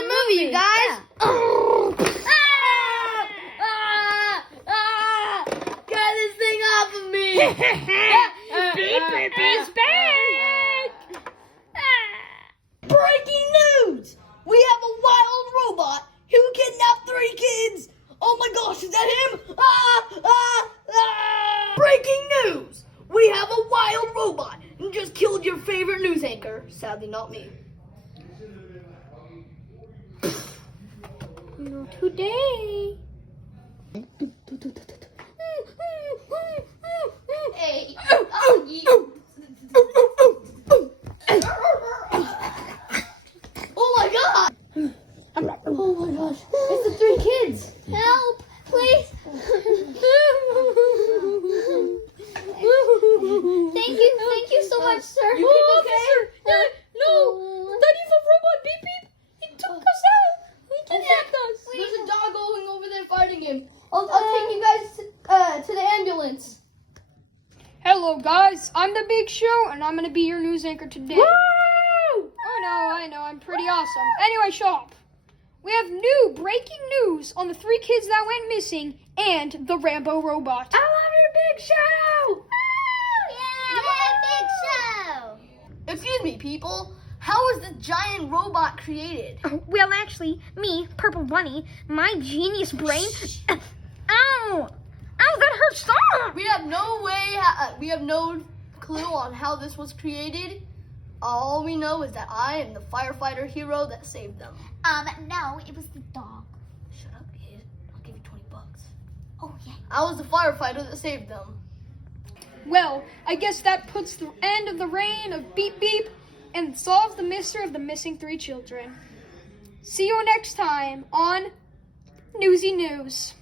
a movie, you guys. Get this thing off of me! Beep is back. Breaking news! We have a wild robot who kidnapped 3 kids! Oh my gosh, is that him? Breaking news! We have a wild robot who just killed your favorite news anchor. Sadly, not me. Not today. Hey. Oh my god! Oh my gosh, it's the 3 kids! Help, please. Thank you so much, sir. You kids okay? No, that evil robot Beep Beep, he took us out. He kidnapped us. There's a dog going over there fighting him. I'll take you guys to the ambulance. Hello guys, I'm the Big Show and I'm gonna be your news anchor today. Woo! I know, I'm pretty awesome. Anyway, show up. We have new breaking news on the 3 kids that went missing and the Rambo robot. I love your Big Show! Yeah, big show. Excuse me, people. How was the giant robot created? Well, actually, me, Purple Bunny, my genius brain. Ow! Ow, that hurts so much. We have no way, we have no clue on how this was created. All we know is that I am the firefighter hero that saved them. No, it was the dog. Shut up, kid. I'll give you $20. Oh, yeah. I was the firefighter that saved them. Well, I guess that puts the end of the reign of Beep Beep and solves the mystery of the missing 3 children. See you next time on Newsy News.